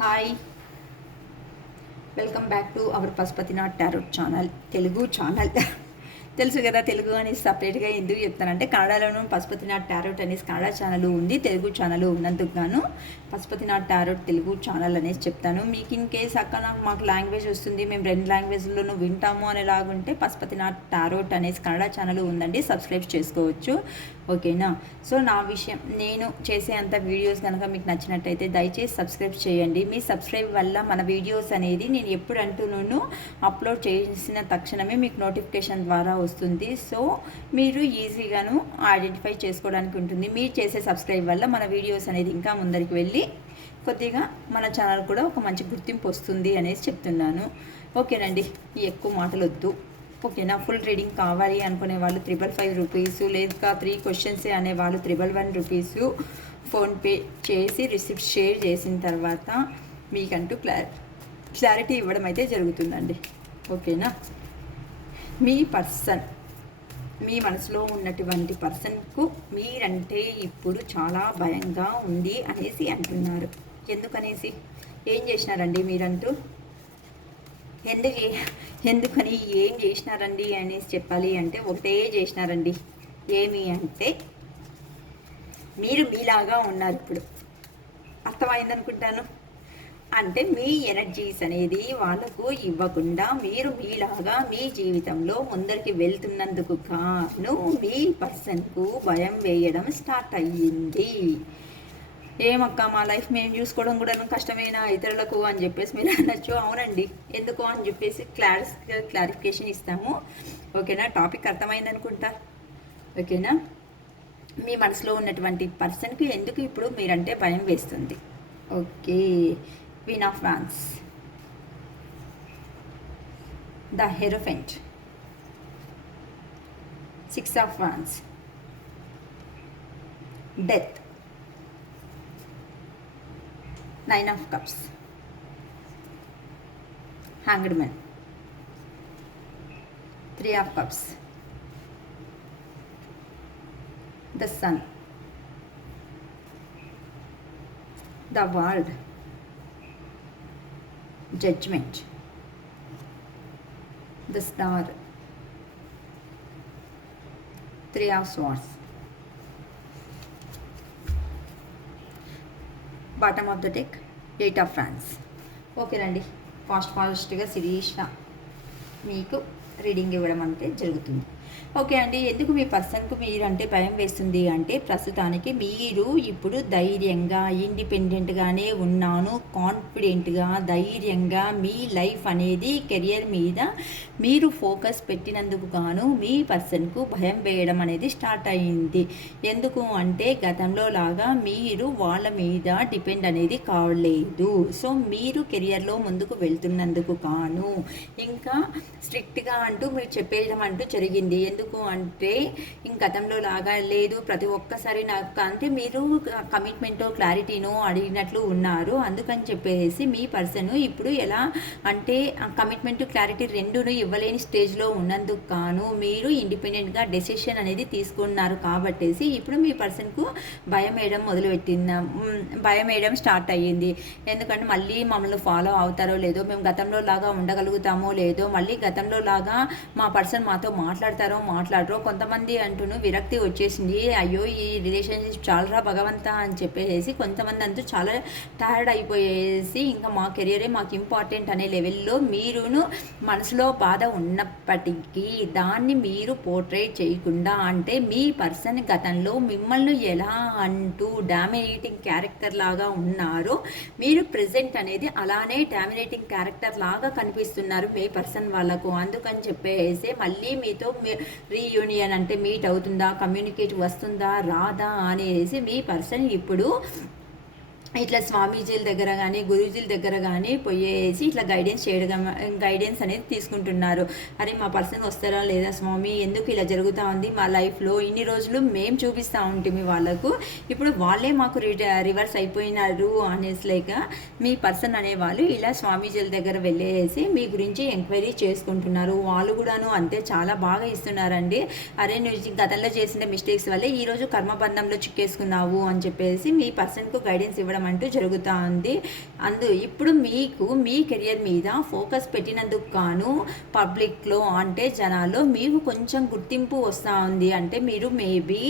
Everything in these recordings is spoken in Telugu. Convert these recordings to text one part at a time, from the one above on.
Hi, welcome back to our Pashupatinath tarot channel, Telugu channel. తెలుసు కదా, తెలుగు అనేసి సపరేట్గా ఎందుకు చెప్తానంటే కన్నడలోనూ పశుపతినాథ్ టారోట్ అనేసి కన్నడ ఛానల్ ఉంది, తెలుగు ఛానల్ ఉన్నందుకు గాను పశుపతినాథ్ టారోట్ తెలుగు ఛానల్ అనేసి చెప్తాను. మీకు ఇన్ కేస్ అక్క మాకు లాంగ్వేజ్ వస్తుంది, మేము రెండు లాంగ్వేజ్లోనూ వింటాము అనేలాగుంటే పశుపతినాథ్ టారోట్ అనేసి కన్నడ ఛానల్ ఉందండి, సబ్స్క్రైబ్ చేసుకోవచ్చు. ఓకేనా? సో నా విషయం, నేను చేసే అంత వీడియోస్ కనుక మీకు నచ్చినట్టయితే దయచేసి సబ్స్క్రైబ్ చేయండి. మీ సబ్స్క్రైబ్ వల్ల మన వీడియోస్ అనేది నేను ఎప్పుడు అంటూనూ అప్లోడ్ చేసిన తక్షణమే మీకు నోటిఫికేషన్ ద్వారా వస్తుంది. సో మీరు ఈజీగాను ఐడెంటిఫై చేసుకోవడానికి ఉంటుంది. మీరు చేసే సబ్స్క్రైబ్ వల్ల మన వీడియోస్ అనేది ఇంకా ముందరికి వెళ్ళి కొద్దిగా మన ఛానల్ కూడా ఒక మంచి గుర్తింపు వస్తుంది అనేసి చెప్తున్నాను. ఓకేనండి, ఎక్కువ మాటలు వద్దు. ఓకేనా? ఫుల్ రీడింగ్ కావాలి అనుకునే వాళ్ళు 555 రూపీస్, లేదా 3 క్వశ్చన్సే అనేవాళ్ళు 111 రూపీస్ ఫోన్పే చేసి రిసిప్ట్ షేర్ చేసిన తర్వాత మీకంటూ క్లారిటీ ఇవ్వడం అయితే జరుగుతుందండి. ఓకేనా? మీ పర్సన్, మీ మనసులో ఉన్నటువంటి పర్సన్కు మీరంటే ఇప్పుడు చాలా భయంగా ఉంది అనేసి అంటున్నారు. ఎందుకనేసి, ఏం చేసినారండి మీరంటూ, ఎందుకని ఏం చేసినారండి అనేసి చెప్పాలి అంటే ఒకటే చేసినారండి. ఏమి అంటే మీరు మీలాగా ఉన్నారు. ఇప్పుడు అర్థమైందనుకుంటాను. అంటే మీ ఎనర్జీస్ అనేది వాళ్ళకు ఇవ్వకుండా మీరు మీలాగా మీ జీవితంలో ముందరికి వెళ్తున్నందుకు కాను మీ పర్సన్కు భయం వేయడం స్టార్ట్ అయ్యింది. ఏమక్క, మా లైఫ్ మేము చూసుకోవడం కూడా కష్టమేనా ఇతరులకు అని చెప్పేసి మీరు అనొచ్చు. అవునండి, ఎందుకు అని చెప్పేసి క్లారిఫికేషన్ ఇస్తాము. ఓకేనా? టాపిక్ అర్థమైంది అనుకుంటా. ఓకేనా? మీ మనసులో ఉన్నటువంటి పర్సన్కి ఎందుకు ఇప్పుడు మీరంటే భయం వేస్తుంది. Okay, queen of wands, the hierophant, 6 of wands, death, 9 of cups, hanged man, 3 of cups, the sun, the world, judgment, the star, 3 of swords, bottom of the deck, 8 of fans. ఓకేనండి, ఫాస్ట్గా సిరీస్గా మీకు రీడింగ్ ఇవ్వడం అంటే జరుగుతుంది. ఓకే అండి, ఎందుకు మీ పర్సన్కు మీరంటే భయం వేస్తుంది అంటే ప్రస్తుతానికి మీరు ఇప్పుడు ధైర్యంగా ఇండిపెండెంట్గానే ఉన్నాను, కాన్ఫిడెంట్గా ధైర్యంగా మీ లైఫ్ అనేది కెరియర్ మీద మీరు ఫోకస్ పెట్టినందుకు గాను మీ పర్సన్కు భయం వేయడం అనేది స్టార్ట్ అయ్యింది. ఎందుకు అంటే గతంలో లాగా మీరు వాళ్ళ మీద డిపెండ్ అనేది కావలేదు. సో మీరు కెరియర్లో ముందుకు వెళ్తున్నందుకు గాను ఇంకా స్ట్రిక్ట్గా అంటూ మీరు చెప్పేయడం అంటూ జరిగింది. ఎందుకు అంటే గతంలో లాగా లేదు, ప్రతి ఒక్కసారి నాకు అంటే మీరు కమిట్మెంటో క్లారిటీనో అడిగినట్లు ఉన్నారు. అందుకని చెప్పేసి మీ పర్సన్ ఇప్పుడు ఎలా అంటే కమిట్మెంట్ క్లారిటీ రెండును ఇవ్వలేని స్టేజ్లో ఉన్నందుకు గాను మీరు ఇండిపెండెంట్గా డెసిషన్ అనేది తీసుకున్నారు. కాబట్టేసి ఇప్పుడు మీ పర్సన్కు భయం వేయడం స్టార్ట్ అయ్యింది. ఎందుకంటే మళ్ళీ మమ్మల్ని ఫాలో అవుతారో లేదో, మేము గతంలో లాగా ఉండగలుగుతామో లేదో, మళ్ళీ గతంలో లాగా మా పర్సన్ మాతో మాట్లాడరో, కొంతమంది అంటూను విరక్తి వచ్చేసింది. అయ్యో ఈ రిలేషన్షిప్ చాలరా భగవంతా అని చెప్పేసి కొంతమంది అంటూ చాలా టైర్డ్ అయిపోయేసి ఇంకా మా కెరియరే మాకు ఇంపార్టెంట్ అనే లెవెల్లో మీరును మనసులో బాధ ఉన్నప్పటికీ దాన్ని మీరు పోర్ట్రేట్ చేయకుండా అంటే మీ పర్సన్ గతంలో మిమ్మల్ని ఎలా అంటూ డామినేటింగ్ క్యారెక్టర్ లాగా ఉన్నారో మీరు ప్రెజెంట్ అనేది అలానే డామినేటింగ్ క్యారెక్టర్ లాగా కనిపిస్తున్నారు మీ పర్సన్ వాళ్ళకు. అందుకని చెప్పేసి మళ్ళీ మీతో రీయూనియన్ అంటే మీట్ అవుతుందా, కమ్యూనికేట్ వస్తుందా రాదా అనేసి మీ పర్సన్ ఇప్పుడు ఇట్లా స్వామీజీల దగ్గర కానీ గురూజీల దగ్గర కానీ పోయేసి ఇట్లా గైడెన్స్ అనేది తీసుకుంటున్నారు. అరే మా పర్సన్ వస్తారా లేదా స్వామి, ఎందుకు ఇలా జరుగుతూ ఉంది మా లైఫ్లో, ఇన్ని రోజులు మేము చూపిస్తూ ఉంటుంది వాళ్ళకు, ఇప్పుడు వాళ్ళే మాకు రివర్స్ అయిపోయినారు అనేసి లేక మీ పర్సన్ అనేవాళ్ళు ఇలా స్వామీజీల దగ్గర వెళ్ళేసి మీ గురించి ఎంక్వైరీ చేసుకుంటున్నారు. వాళ్ళు కూడాను అంతే చాలా బాగా ఇస్తున్నారండి. అరే నువ్వు గతంలో చేసిన మిస్టేక్స్ వల్లే ఈరోజు కర్మబంధంలో చిక్కేసుకున్నావు అని చెప్పేసి మీ పర్సన్కు గైడెన్స్ ఇవ్వడం అంటూ జరుగుతూ ఉంది. ఇప్పుడు మీకు మీ కెరియర్ మీద ఫోకస్ పెట్టినందుకు గాను పబ్లిక్లో అంటే జనాల్లో మీకు కొంచెం గుర్తింపు వస్తూ ఉంది. అంటే మీరు మేబీ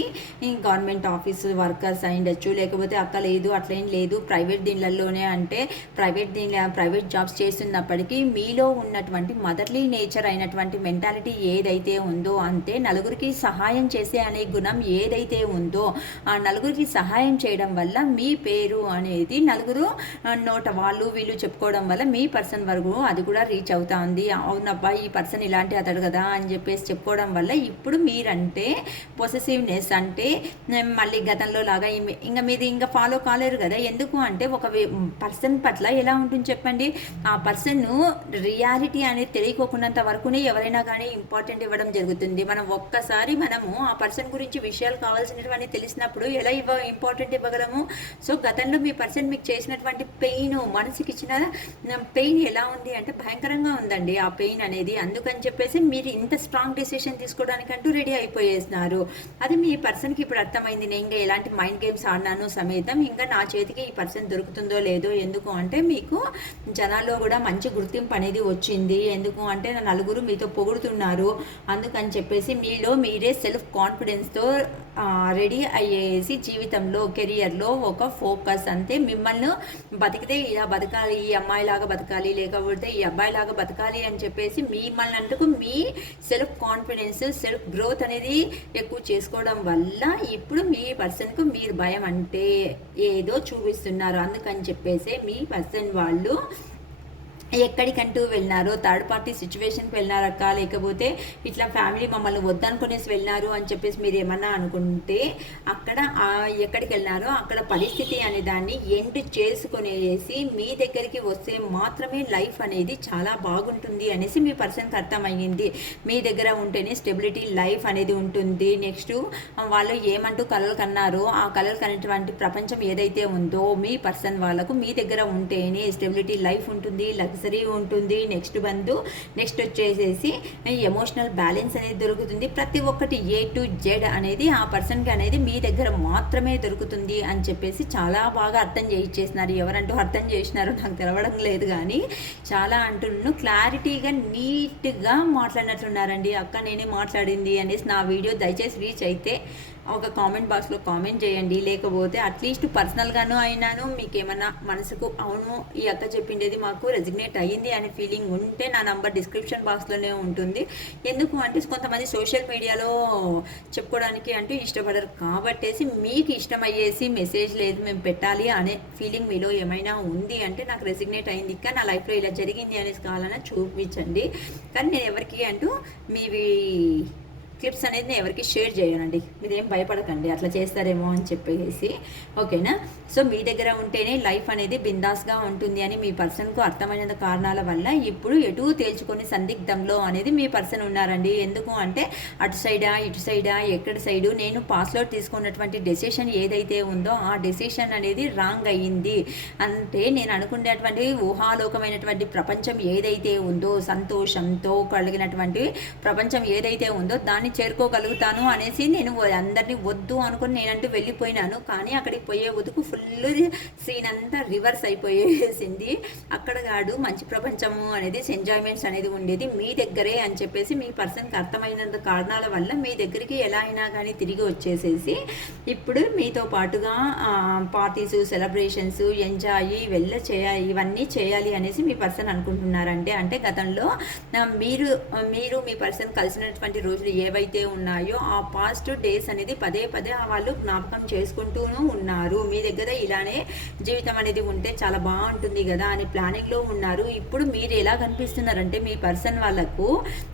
గవర్నమెంట్ ఆఫీస్ వర్కర్స్ అయ్యుండొచ్చు, లేకపోతే అక్క లేదు అట్లేం లేదు ప్రైవేట్ దీనిలలోనే అంటే ప్రైవేట్ జాబ్స్ చేస్తున్నప్పటికీ మీలో ఉన్నటువంటి మదర్లీ నేచర్ అయినటువంటి మెంటాలిటీ ఏదైతే ఉందో, అంటే నలుగురికి సహాయం చేసే అనే గుణం ఏదైతే ఉందో ఆ నలుగురికి సహాయం చేయడం వల్ల మీ పేరు అనేది నలుగురు నోట వాళ్ళు వీళ్ళు చెప్పుకోవడం వల్ల మీ పర్సన్ వరకు అది కూడా రీచ్ అవుతా ఉంది. అవునబ్బా ఈ పర్సన్ ఇలాంటి అతడు కదా అని చెప్పేసి చెప్పుకోవడం వల్ల ఇప్పుడు మీరంటే పొసెసివ్నెస్ అంటే మళ్ళీ గతంలో లాగా ఇంకా మీరు ఇంకా ఫాలో కాలేరు కదా. ఎందుకు అంటే ఒక పర్సన్ పట్ల ఎలా ఉంటుంది చెప్పండి, ఆ పర్సన్ రియాలిటీ అనేది తెలియకోకున్నంత వరకునే ఎవరైనా కానీ ఇంపార్టెంట్ ఇవ్వడం జరుగుతుంది. మనం ఒక్కసారి మనము ఆ పర్సన్ గురించి విషయాలు కావాల్సినటువంటి తెలిసినప్పుడు ఎలా ఇంపార్టెంట్ ఇవ్వగలము. సో గతంలో మీ పర్సన్ మీకు చేసినటువంటి పెయిన్, మనసుకి ఇచ్చిన పెయిన్ ఎలా ఉంది అంటే భయంకరంగా ఉందండి ఆ పెయిన్ అనేది. అందుకని చెప్పేసి మీరు ఇంత స్ట్రాంగ్ డెసిషన్ తీసుకోవడానికంటూ రెడీ అయిపోయేస్తున్నారు. అది మీ పర్సన్కి ఇప్పుడు అర్థమైంది. నేను ఇంకా ఎలాంటి మైండ్ గేమ్స్ ఆడినాను సమేతం ఇంకా నా చేతికి ఈ పర్సన్ దొరుకుతుందో లేదో. ఎందుకు అంటే మీకు జనాల్లో కూడా మంచి గుర్తింపు అనేది వచ్చింది. ఎందుకు అంటే నలుగురు మీతో పొగుడుతున్నారు. అందుకని చెప్పేసి మీలో మీరే సెల్ఫ్ కాన్ఫిడెన్స్తో రెడీ అయ్యేసి జీవితంలో కెరియర్లో ఒక ఫోకస్ అంతే. మిమ్మల్ని బతికితే ఇలా బతకాలి, ఈ అమ్మాయిలాగా బతకాలి, లేకపోతే ఈ అబ్బాయిలాగా బతకాలి అని చెప్పేసి మిమ్మల్ని అందుకు మీ సెల్ఫ్ కాన్ఫిడెన్స్ సెల్ఫ్ గ్రోత్ అనేది ఎక్కువ చేసుకోవడం వల్ల ఇప్పుడు మీ పర్సన్కు మీరు భయం అంటే ఏదో చూపిస్తున్నారు. అందుకని చెప్పేసి మీ పర్సన్ వాళ్ళు ఎక్కడికంటూ వెళ్ళినారో థర్డ్ పార్టీ సిచ్యువేషన్కి వెళ్ళినారక్క, లేకపోతే ఇట్లా ఫ్యామిలీ మమ్మల్ని వద్దనుకునేసి వెళ్ళినారు అని చెప్పేసి మీరు ఏమన్నా అనుకుంటే అక్కడ ఎక్కడికి వెళ్ళినారో అక్కడ పరిస్థితి అనే దాన్ని ఎండ్ చేసుకునేసి మీ దగ్గరికి వస్తే మాత్రమే లైఫ్ అనేది చాలా బాగుంటుంది అనేసి మీ పర్సన్కి అర్థమయ్యింది. మీ దగ్గర ఉంటేనే స్టెబిలిటీ లైఫ్ అనేది ఉంటుంది. నెక్స్ట్ వాళ్ళు ఏమంటూ కలలు కన్నారో ఆ కలలు కనేటువంటి ప్రపంచం ఏదైతే ఉందో మీ పర్సన్ వాళ్ళకు మీ దగ్గర ఉంటేనే స్టెబిలిటీ లైఫ్ ఉంటుంది, లగ్జరీ ఉంటుంది. నెక్స్ట్ వచ్చేసేసి ఎమోషనల్ బ్యాలెన్స్ అనేది దొరుకుతుంది. ప్రతి ఒక్కటి A to Z అనేది ఆ పర్సన్కి అనేది మీ దగ్గర మాత్రమే దొరుకుతుంది అని చెప్పేసి చాలా బాగా అర్థం చేయించేసినారు. ఎవరంటూ అర్థం చేసినారో నాకు తెలవడం లేదు, కానీ చాలా అంటున్నాను క్లారిటీగా నీట్గా మాట్లాడినట్లున్నారండి. అక్క నేనే మాట్లాడింది అనేసి నా వీడియో దయచేసి రీచ్ అయితే ఒక కామెంట్ బాక్స్లో కామెంట్ చేయండి. లేకపోతే అట్లీస్ట్ పర్సనల్గానూ అయినాను మీకు ఏమన్నా మనసుకు అవును ఈ అక్క చెప్పిండేది మాకు రెజిగ్నేట్ అయ్యింది అనే ఫీలింగ్ ఉంటే నా నంబర్ డిస్క్రిప్షన్ బాక్స్లోనే ఉంటుంది. ఎందుకు అంటే కొంతమంది సోషల్ మీడియాలో చెప్పుకోవడానికి అంటే ఇష్టపడరు కాబట్టేసి మీకు ఇష్టమయ్యేసి మెసేజ్ లేదు మేము పెట్టాలి అనే ఫీలింగ్ మీలో ఏమైనా ఉంది అంటే నాకు రెజిగ్నేట్ అయింది ఇంకా నా లైఫ్లో ఇలా జరిగింది అనేసి కావాలన్నా చూపించండి. కానీ నేను ఎవరికి అంటూ మీవి క్లిప్స్ అనేది నేను ఎవరికి షేర్ చేయనండి. మీరేం భయపడకండి అట్లా చేస్తారేమో అని చెప్పేసి, ఓకేనా. సో మీ దగ్గర ఉంటేనే లైఫ్ అనేది బిందాస్గా ఉంటుంది అని మీ పర్సన్కు అర్థమైన కారణాల వల్ల ఇప్పుడు ఎటు తేల్చుకొని సందిగ్ధంలో అనేది మీ పర్సన్ ఉన్నారండి. ఎందుకు అంటే అటు సైడా ఇటు సైడా ఎక్కడి సైడు నేను పాస్లో తీసుకున్నటువంటి డెసిషన్ ఏదైతే ఉందో ఆ డెసిషన్ అనేది రాంగ్ అయ్యింది. అంటే నేను అనుకునేటువంటి ఊహాలోకమైనటువంటి ప్రపంచం ఏదైతే ఉందో సంతోషంతో కలిగినటువంటి ప్రపంచం ఏదైతే ఉందో దాన్ని చేరుకోగలుగుతాను అనేసి నేను అందరినీ వద్దు అనుకుని నేనంటూ వెళ్ళిపోయినాను. కానీ అక్కడికి పోయే వదుకు ఫుల్ సీన్ అంతా రివర్స్ అయిపోయేసింది. అక్కడ కాదు మంచి ప్రపంచము అనేది ఎంజాయ్మెంట్స్ అనేది ఉండేది మీ దగ్గరే అని చెప్పేసి మీ పర్సన్కి అర్థమైనంత కారణాల వల్ల మీ దగ్గరికి ఎలా అయినా కానీ తిరిగి వచ్చేసేసి ఇప్పుడు మీతో పాటుగా పార్టీస్ సెలబ్రేషన్స్ ఎంజాయ్ ఇవన్నీ చేయాలి అనేసి మీ పర్సన్ అనుకుంటున్నారంటే అంటే గతంలో మీరు మీ పర్సన్ కలిసినటువంటి రోజులు ఏవైతే ఉన్నాయో ఆ పాస్ట్ డేస్ అనేది పదే వాళ్ళు జ్ఞాపకం చేసుకుంటూనూ ఉన్నారు. మీ దగ్గర ఇలానే జీవితం అనేది ఉంటే చాలా బాగుంటుంది కదా అని ప్లానింగ్లో ఉన్నారు. ఇప్పుడు మీరు ఎలా కనిపిస్తున్నారంటే మీ పర్సన్ వాళ్ళకు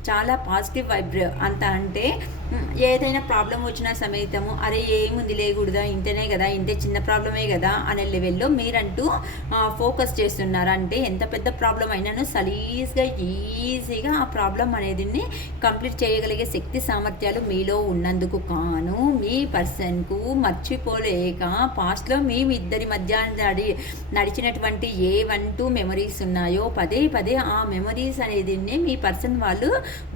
చాలా పాజిటివ్ వైబ్ అంత అంటే ఏదైనా ప్రాబ్లం వచ్చిన సమేతము అరే ఏముంది లేకూడదా ఇంతనే కదా ఇంతే చిన్న ప్రాబ్లమే కదా అనే లెవెల్లో మీరంటూ ఫోకస్ చేస్తున్నారు. అంటే ఎంత పెద్ద ప్రాబ్లం అయినాను సలీస్గా ఈజీగా ఆ ప్రాబ్లం అనేది కంప్లీట్ చేయగలిగే శక్తి సామర్థ్యాలు మీలో ఉన్నందుకు కాను మీ పర్సన్కు మర్చిపోలేక పాస్ట్లో మీ ఇద్దరి మధ్య నడిచినటువంటి ఏ 1-2 మెమరీస్ ఉన్నాయో పదే పదే ఆ మెమరీస్ అనేది మీ పర్సన్ వాళ్ళు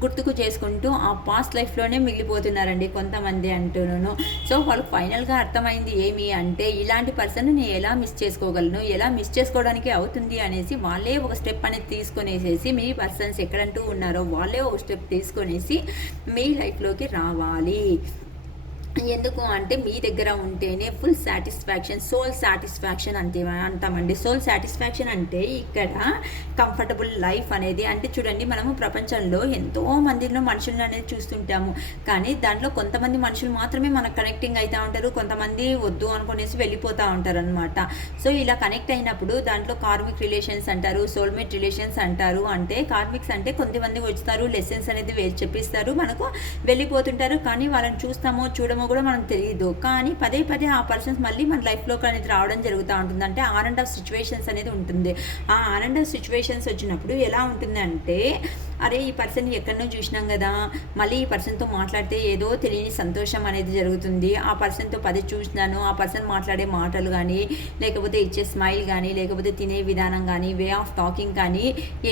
గుర్తుకు చేసుకుంటూ ఆ పాస్ట్ లైఫ్లోనే మిగిలిపోతున్నారండి కొంతమంది అంటున్నాను. సో వాళ్ళు ఫైనల్గా అర్థమైంది ఏమి అంటే ఇలాంటి పర్సన్ నేను ఎలా మిస్ చేసుకోగలను, ఎలా మిస్ చేసుకోవడానికి అవుతుంది అనేసి వాళ్ళే ఒక స్టెప్ అనేది తీసుకొనేసేసి మీ పర్సన్స్ ఎక్కడంటూ ఉన్నారో వాళ్ళే ఒక స్టెప్ తీసుకొనేసి మీ లైఫ్లోకి రావాలి. ఎందుకు అంటే మీ దగ్గర ఉంటేనే ఫుల్ సాటిస్ఫాక్షన్, సోల్ సాటిస్ఫాక్షన్ అంటామండి. సోల్ సాటిస్ఫాక్షన్ అంటే ఇక్కడ కంఫర్టబుల్ లైఫ్ అనేది అంటే చూడండి, మనము ప్రపంచంలో ఎంతో మందిలో మనుషులను అనేది చూస్తుంటాము. కానీ దాంట్లో కొంతమంది మనుషులు మాత్రమే మనకు కనెక్టింగ్ అవుతూ ఉంటారు, కొంతమంది వద్దు అనుకునేసి వెళ్ళిపోతూ ఉంటారు అనమాట. సో ఇలా కనెక్ట్ అయినప్పుడు దాంట్లో కార్మిక్ రిలేషన్స్ అంటారు, సోల్మేట్ రిలేషన్స్ అంటారు. అంటే కార్మిక్స్ అంటే కొంతమంది వస్తారు, లెసన్స్ అనేది చెప్పిస్తారు, మనకు వెళ్ళిపోతుంటారు. కానీ వాళ్ళని చూస్తామో చూడమో కూడా మనం తెలియదు. కానీ పదే పదే ఆ పర్సన్స్ మళ్ళీ మన లైఫ్లోకి అనేది రావడం జరుగుతూ ఉంటుంది. అంటే ఆన్ అండ్ ఆఫ్ సిచ్యువేషన్స్ అనేది ఉంటుంది. ఆ ఆన్ అండ్ ఆఫ్ సిచ్యువేషన్స్ వచ్చినప్పుడు ఎలా ఉంటుంది అంటే అరే ఈ పర్సన్ ఎక్కడనో చూసినాం కదా, మళ్ళీ ఈ పర్సన్తో మాట్లాడితే ఏదో తెలియని సంతోషం అనేది జరుగుతుంది. ఆ పర్సన్తో పదే చూసినాను, ఆ పర్సన్ మాట్లాడే మాటలు కానీ, లేకపోతే ఇచ్చే స్మైల్ కానీ, లేకపోతే తినే విధానం కానీ, వే ఆఫ్ టాకింగ్ కానీ,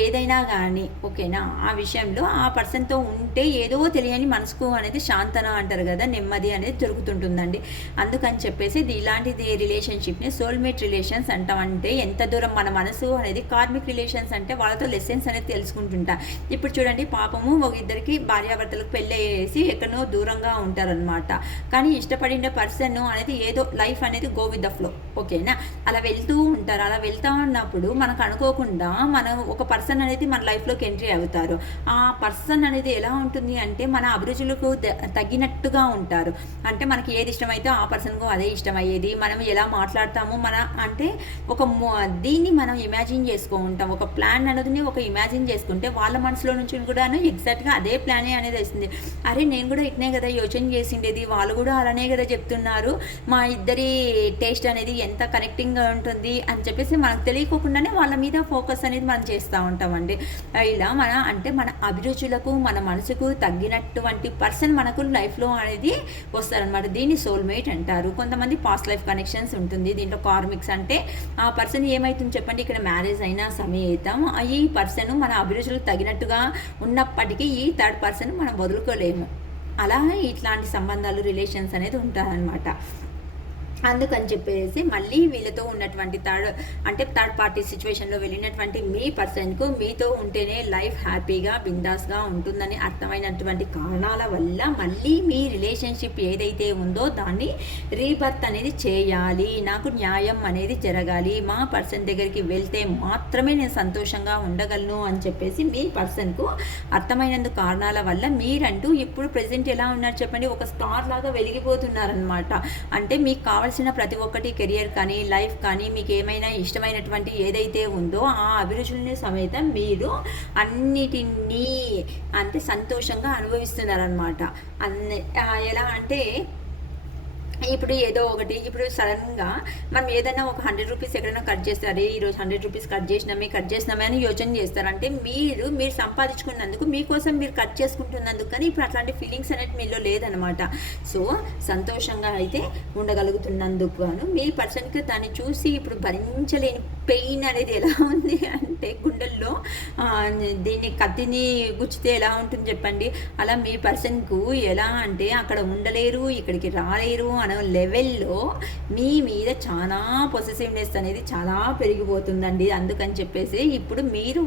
ఏదైనా కానీ ఓకేనా, ఆ విషయంలో ఆ పర్సన్తో ఉంటే ఏదో తెలియని మనసుకు అనేది శాంతన అంటారు కదా, నెమ్మది అనేది జరుగుతుంటుందండి. అందుకని చెప్పేసి ఇలాంటిది రిలేషన్షిప్ని సోల్మేట్ రిలేషన్స్ అంటాం. అంటే ఎంత దూరం మన మనసు అనేది కార్మిక్ రిలేషన్స్ అంటే వాళ్ళతో లెసన్స్ అనేది తెలుసుకుంటుంటా. ఇప్పుడు చూడండి, పాపము ఒక ఇద్దరికి భార్యాభర్తలకు పెళ్ళి అయ్యేసి ఎక్కడో దూరంగా ఉంటారనమాట. కానీ ఇష్టపడిన పర్సన్ అనేది ఏదో లైఫ్ అనేది గో విత్ ద ఫ్లో ఓకేనా, అలా వెళ్తూ ఉంటారు. అలా వెళ్తూ ఉన్నప్పుడు మనకు అనుకోకుండా మనం ఒక పర్సన్ అనేది మన లైఫ్లోకి ఎంట్రీ అవుతారు. ఆ పర్సన్ అనేది ఎలా ఉంటుంది అంటే మన అభిరుచులకు తగినట్టుగా ఉంటారు. అంటే మనకి ఏది ఇష్టమైతే ఆ పర్సన్కు అదే ఇష్టమయ్యేది. మనం ఎలా మాట్లాడతామో మన అంటే ఒక దీన్ని మనం ఇమాజిన్ చేసుకో ఉంటాం. ఒక ప్లాన్ అనేది ఒక ఇమాజిన్ చేసుకుంటే వాళ్ళ మనసులో నుంచి కూడాను ఎగ్జాక్ట్గా అదే ప్లానే అనేది వస్తుంది. అరే నేను కూడా ఇట్నే కదా యోచన చేసిండేది, వాళ్ళు కూడా అలానే కదా చెప్తున్నారు, మా ఇద్దరి టేస్ట్ అనేది ఎంత కనెక్టింగ్గా ఉంటుంది అని చెప్పేసి మనకు తెలియకోకుండానే వాళ్ళ మీద ఫోకస్ అనేది మనం చేస్తూ ఉంటామండి. ఇలా మన అభిరుచులకు మన మనసుకు తగ్గినటువంటి పర్సన్ మనకు లైఫ్లో అనేది వస్తారనమాట. దీన్ని సోల్మేట్ అంటారు. కొంతమంది పాస్ట్ లైఫ్ కనెక్షన్స్ ఉంటుంది. దీంట్లో కార్మిక్స్ అంటే ఆ పర్సన్ ఏమవుతుంది చెప్పండి, ఇక్కడ మ్యారేజ్ అయినా సమేతం ఈ పర్సన్ మన అభిరుచులకు తగినట్టుగా ఉన్నప్పటికీ ఈ థర్డ్ పర్సన్ మనం వదులుకోలేము. అలా ఇట్లాంటి సంబంధాలు రిలేషన్స్ అనేది ఉంటాయన్నమాట. అందుకని చెప్పేసి మళ్ళీ వీళ్ళతో ఉన్నటువంటి థర్డ్ పార్టీ సిచ్యువేషన్లో వెళ్ళినటువంటి మీ పర్సన్కు మీతో ఉంటేనే లైఫ్ హ్యాపీగా బిందాస్గా ఉంటుందని అర్థమైనటువంటి కారణాల వల్ల మళ్ళీ మీ రిలేషన్షిప్ ఏదైతే ఉందో దాన్ని రీబర్త్ అనేది చేయాలి, నాకు న్యాయం అనేది జరగాలి, మా పర్సన్ దగ్గరికి వెళ్తే మాత్రమే నేను సంతోషంగా ఉండగలను అని చెప్పేసి మీ పర్సన్కు అర్థమైనందుకు కారణాల వల్ల మీరంటూ ఇప్పుడు ప్రజెంట్ ఎలా ఉన్నారు చెప్పండి, ఒక స్టార్ లాగా వెలిగిపోతున్నారనమాట. అంటే మీకు కావాల్సిన ప్రతి ఒక్కటి కెరియర్ కానీ లైఫ్ కానీ మీకు ఏమైనా ఇష్టమైనటువంటి ఏదైతే ఉందో ఆ అభిరుచులని సమేతం మీరు అన్నిటినీ అంటే సంతోషంగా అనుభవిస్తున్నారనమాట. ఎలా అంటే ఇప్పుడు ఏదో ఒకటి ఇప్పుడు సడన్గా మనం ఏదైనా ఒక 100 రూపీస్ ఎక్కడైనా కట్ చేస్తారు, ఈరోజు 100 రూపీస్ కట్ చేసినామే అని యోచన చేస్తారు. అంటే మీరు సంపాదించుకున్నందుకు మీకోసం మీరు కట్ చేసుకుంటున్నందుకు కానీ ఇప్పుడు అట్లాంటి ఫీలింగ్స్ అనేది మీలో లేదనమాట. సో సంతోషంగా అయితే ఉండగలుగుతున్నందుకు గాను మీ పర్సన్కి దాన్ని చూసి ఇప్పుడు భరించలేని పెయిన్ అనేది ఎలా ఉంది అంటే గుండెల్లో దీన్ని కత్తిని గుచ్చితే ఎలా ఉంటుంది చెప్పండి, అలా మీ పర్సన్కు ఎలా అంటే అక్కడ ఉండలేరు, ఇక్కడికి రాలేరు అనే లెవెల్లో మీ మీద చాలా పొసెసివ్నెస్ అనేది చాలా పెరిగిపోతుందండి. అందుకని చెప్పేసి ఇప్పుడు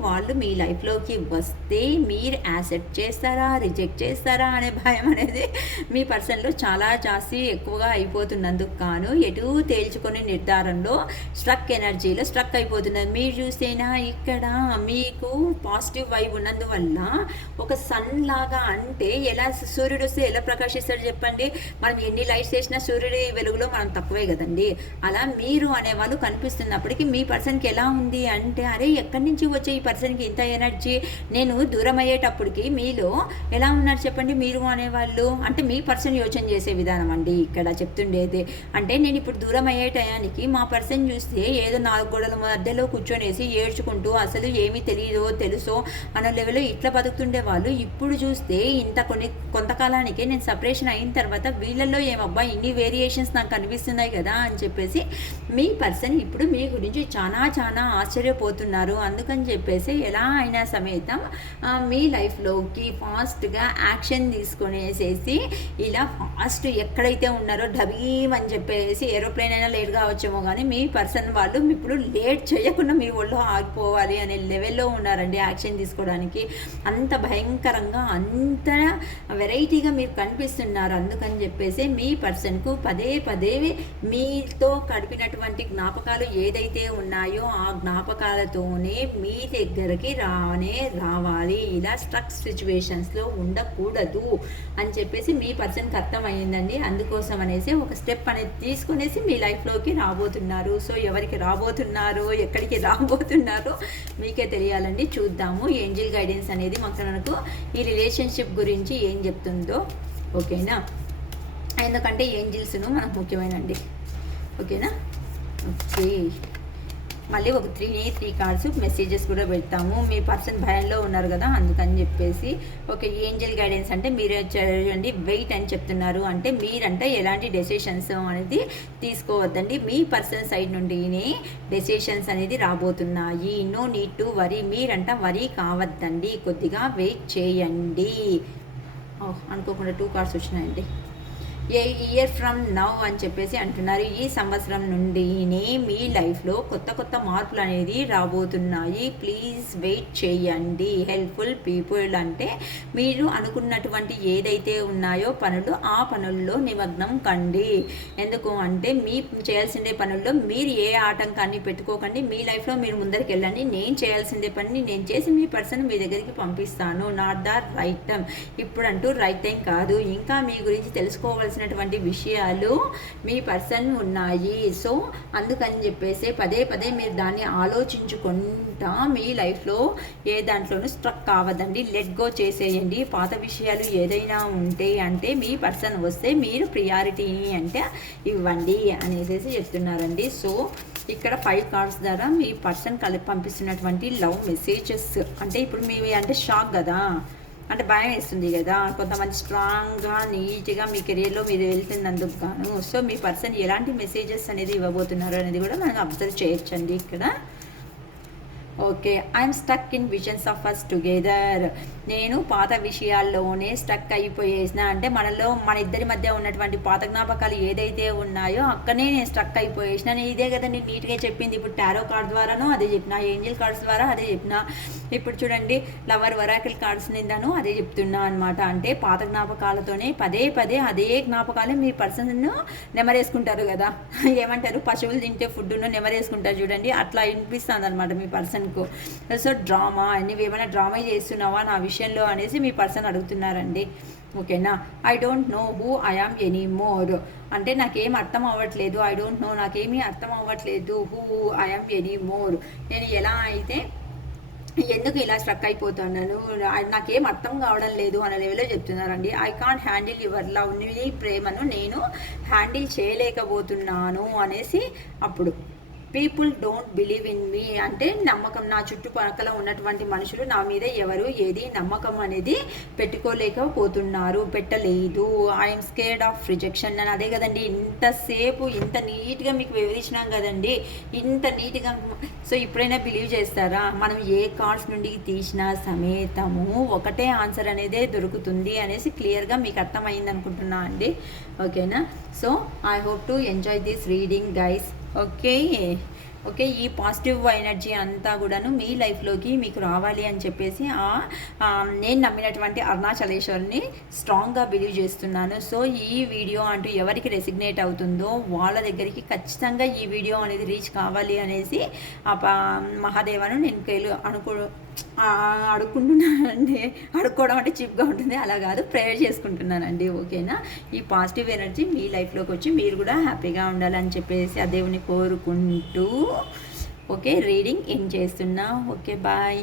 వాళ్ళు మీ లైఫ్లోకి వస్తే మీరు యాక్సెప్ట్ చేస్తారా రిజెక్ట్ చేస్తారా అనే భయం అనేది మీ పర్సన్లో చాలా జాస్తి ఎక్కువగా అయిపోతున్నందుకు గాను ఎటు తేల్చుకొని నిర్ధారణలో స్ట్రక్ ఎనర్జీలో స్ట్రక్ అయిపోతున్నారు. మీరు చూస్తేనా ఇక్కడ మీకు పాజిటివ్ వైబ్ ఉన్నందువల్ల ఒక సన్ లాగా, అంటే ఎలా సూర్యుడు వస్తే ఎలా ప్రకాశిస్తాడు చెప్పండి, మనం ఎన్ని లైట్స్ వేసినా సూర్యుడి వెలుగులో మనం తక్కువే కదండి. అలా మీరు అనేవాళ్ళు కనిపిస్తున్నప్పటికీ మీ పర్సన్కి ఎలా ఉంది అంటే అరే ఎక్కడి నుంచి వచ్చే ఈ పర్సన్కి ఇంత ఎనర్జీ, నేను దూరం అయ్యేటప్పటికి మీలో ఎలా ఉన్నారు చెప్పండి మీరు అనేవాళ్ళు. అంటే మీ పర్సన్ యోచన చేసే విధానం అండి ఇక్కడ చెప్తుండేది. అంటే నేను ఇప్పుడు దూరం అయ్యే టయానికి మా పర్సన్ చూస్తే ఏదో 4 గోడల మధ్యలో కూర్చొనేసి ఏడ్చుకుంటూ అసలు ఏమీ తెలియదో తెలుసో అన్న లెవెల్లో ఇట్లా బతుకుతుండే వాళ్ళు ఇప్పుడు చూస్తే కొంతకాలానికే నేను సపరేషన్ అయిన తర్వాత వీళ్ళల్లో ఏమబ్బా ఇన్ని వేరియేషన్స్ నాకు కనిపిస్తున్నాయి కదా అని చెప్పేసి మీ పర్సన్ ఇప్పుడు మీ గురించి చాలా చాలా ఆశ్చర్యపోతున్నారు. అందుకని చెప్పేసి ఎలా అయినా సమేతం మీ లైఫ్లోకి ఫాస్ట్గా యాక్షన్ తీసుకునేసేసి ఇలా ఫాస్ట్ ఎక్కడైతే ఉన్నారో డబీమ్ అని చెప్పేసి ఏరోప్లేన్ అయినా లేట్గా వచ్చేమో కానీ మీ పర్సన్ వాళ్ళు ఇప్పుడు లేట్ చేయకుండా మీ ఒళ్ళో ఆగిపోవాలి అనే లెవెల్లో ఉన్నారండి యాక్షన్ తీసుకోవడానికి. అంత భయంకరంగా అంత వెరైటీగా మీరు కనిపిస్తున్నారు. అందుకని చెప్పేసి మీ పర్సన్కు పదే పదే మీతో గడిపినటువంటి జ్ఞాపకాలు ఏదైతే ఉన్నాయో ఆ జ్ఞాపకాలతోనే మీ దగ్గరికి రావాలి. ఇలా స్ట్రక్ సిచ్యువేషన్స్లో ఉండకూడదు అని చెప్పేసి మీ పర్సన్కి అర్థమైందండి. అందుకోసం అనేసి ఒక స్టెప్ అనేది తీసుకునేసి మీ లైఫ్లోకి రాబోతున్నారు. సో ఎవరికి రాబోతున్నారో ఎక్కడికి రాబోతున్నారో మీకే తెలియాలండి. చూద్దాము ఏంజిల్ గైడెన్స్ అనేది మనకు ఈ రిలేషన్షిప్ గురించి ఏం చెప్తుందో. ఓకేనా, ఎందుకంటే ఏంజిల్స్ను మనకు ముఖ్యమైనండి. ఓకేనా, ఓకే. మళ్ళీ ఒక త్రీ కార్డ్స్ మెసేజెస్ కూడా పెడతాము. మీ పర్సన్ భయంలో ఉన్నారు కదా అందుకని చెప్పేసి. ఓకే, ఏంజల్ గైడెన్స్ అంటే మీరు చేయండి వెయిట్ అని చెప్తున్నారు. అంటే మీరంటే ఎలాంటి డెసిషన్స్ అనేది తీసుకోవద్దండి. మీ పర్సన్ సైడ్ నుండినే డెసిషన్స్ అనేది రాబోతున్నాయి. No need to worry. మీరంట వరీ కావద్దండి, కొద్దిగా వెయిట్ చేయండి. అనుకోకుండా 2 కార్డ్స్ వచ్చినాయండి. ఏ ఇయర్ ఫ్రమ్ నౌ అని చెప్పేసి అంటున్నారు. ఈ సంవత్సరం నుండినే మీ లైఫ్లో కొత్త మార్పులు అనేది రాబోతున్నాయి. ప్లీజ్ వెయిట్ చేయండి. హెల్ప్ఫుల్ పీపుల్ అంటే మీరు అనుకున్నటువంటి ఏదైతే ఉన్నాయో పనులు ఆ పనుల్లో నిమగ్నం కండి. ఎందుకు అంటే మీ చేయాల్సిందే పనుల్లో మీరు ఏ ఆటంకాన్ని పెట్టుకోకండి. మీ లైఫ్లో మీరు ముందరికి వెళ్ళండి. నేను చేయాల్సిందే పని నేను చేసి మీ పర్సన్ మీ దగ్గరికి పంపిస్తాను. Not the right time. ఇప్పుడంటూ రైట్ టైం కాదు. ఇంకా మీ గురించి తెలుసుకోవాల్సిన విషయాలు మీ పర్సన్ ఉన్నాయి. సో అందుకని చెప్పేసి పదే మీరు దాన్ని ఆలోచించుకుంటా మీ లైఫ్లో ఏ దాంట్లోనూ స్ట్రక్ కావద్దండి. లెట్ గో చేసేయండి. పాత విషయాలు ఏదైనా ఉంటే అంటే మీ పర్సన్ వస్తే మీరు ప్రియారిటీని అంటే ఇవ్వండి అనేసి చెప్తున్నారండి. సో ఇక్కడ 5 కార్డ్స్ ద్వారా మీ పర్సన్ పంపిస్తున్నటువంటి లవ్ మెసేజెస్ అంటే ఇప్పుడు మీ అంటే షాక్ కదా, అంటే భయం వేస్తుంది కదా. కొంతమంది స్ట్రాంగ్గా నీట్గా మీ కెరియర్లో మీరు వెళ్తున్నందుకు గాను. సో మీ పర్సన్ ఎలాంటి మెసేజెస్ అనేది ఇవ్వబోతున్నారు అనేది కూడా మనం అబ్జర్వ్ చేయొచ్చండి ఇక్కడ. Okay, I'm stuck in visions of us together. నేను పాత విషయాల్లోనే స్టక్ అయిపోయేసిన అంటే మనలో మన ఇద్దరి మధ్య ఉన్నటువంటి పాత జ్ఞాపకాలు ఏదైతే ఉన్నాయో అక్కడనే నేను స్టక్ అయిపోయేసిన. నేను ఇదే కదా నేను నీట్గా చెప్పింది. ఇప్పుడు టారో కార్డ్ ద్వారానూ అదే చెప్పిన, ఏంజిల్ కార్డ్స్ ద్వారా అదే చెప్పిన. ఇప్పుడు చూడండి లవర్ వరాకిల్ కార్డ్స్ నిందాను అదే చెప్తున్నా అనమాట. అంటే పాత జ్ఞాపకాలతోనే పదే అదే జ్ఞాపకాలే మీ పర్సన్ నెమరేసుకుంటారు కదా. ఏమంటారు, పశువులు తింటే ఫుడ్ను నెమరేసుకుంటారు చూడండి, అట్లా వినిపిస్తుంది అనమాట మీ పర్సన్. సో డ్రామా నువ్వేమైనా డ్రామా చేస్తున్నావా నా విషయంలో అనేసి మీ పర్సన్ అడుగుతున్నారండి. ఓకేనా, I don't know who I am any more అంటే నాకేం అర్థం అవ్వట్లేదు. ఐ డోంట్ నో నాకేమీ అర్థం అవ్వట్లేదు. Who I am any more నేను ఎలా అయితే ఎందుకు ఇలా స్ట్రక్ అయిపోతున్నాను నాకేం అర్థం కావడం లేదు అనే లెవెల్లో చెప్తున్నారండి. I can't handle your love. నీ ప్రేమను నేను హ్యాండిల్ చేయలేకపోతున్నాను అనేసి. అప్పుడు people don't believe in me అంటే నమ్మకం, నా చుట్టుపక్కల ఉన్నటువంటి మనుషులు నా మీద ఎవరు ఏది నమ్మకం అనేది పెట్టలేదు. ఐఎమ్ స్కేర్డ్ ఆఫ్ రిజెక్షన్ అని అదే కదండి ఇంతసేపు ఇంత నీట్గా మీకు వివరించినాం కదండి, ఇంత నీట్గా. సో ఇప్పుడైనా బిలీవ్ చేస్తారా? మనం ఏ కార్డ్స్ నుండి తీసినా సమేతము ఒకటే ఆన్సర్ అనేదే దొరుకుతుంది అనేసి క్లియర్గా మీకు అర్థమైంది అనుకుంటున్నా అండి. ఓకేనా, so I hope to enjoy this reading guys. Okay, ఈ పాజిటివ్ ఎనర్జీ అంతా కూడాను మీ లైఫ్లోకి మీకు రావాలి అని చెప్పేసి నేను నమ్మినటువంటి అరుణాచలేశ్వరిని స్ట్రాంగ్గా బిలీవ్ చేస్తున్నాను. సో ఈ వీడియో అంటూ ఎవరికి రెసిగ్నేట్ అవుతుందో వాళ్ళ దగ్గరికి ఖచ్చితంగా ఈ వీడియో అనేది రీచ్ కావాలి అనేసి మహాదేవను నేను అడుక్కుంటున్నానండి. అడుక్కోవడం అంటే చీప్గా ఉంటుంది, అలా కాదు, ప్రేయర్ చేసుకుంటున్నానండి. ఓకేనా, ఈ పాజిటివ్ ఎనర్జీ మీ లైఫ్లోకి వచ్చి మీరు కూడా హ్యాపీగా ఉండాలని చెప్పేసి ఆ దేవుని కోరుకుంటూ ఓకే రీడింగ్ ఎండ్ చేస్తున్నా. Okay, bye.